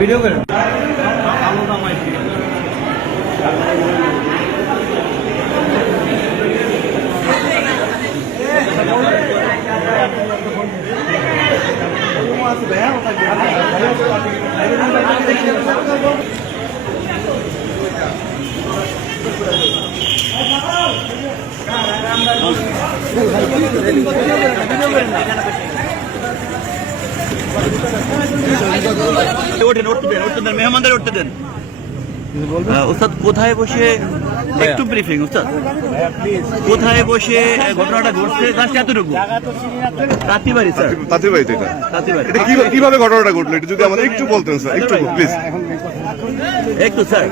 Video করেন মেহমানদের উঠতে দেন। ওস্তাদ কোথায় বসে একটু ব্রিফিং ওস্তাদ, কোথায় বসে ঘটনাটা ঘটছে এতটুকু? তাঁতিবাড়ি স্যার, তাঁতিবাড়িতে এটা কিভাবে ঘটনাটা ঘটলো এটা যদি আমাদের একটু বলতেন স্যার, একটু প্লিজ। একটু স্যার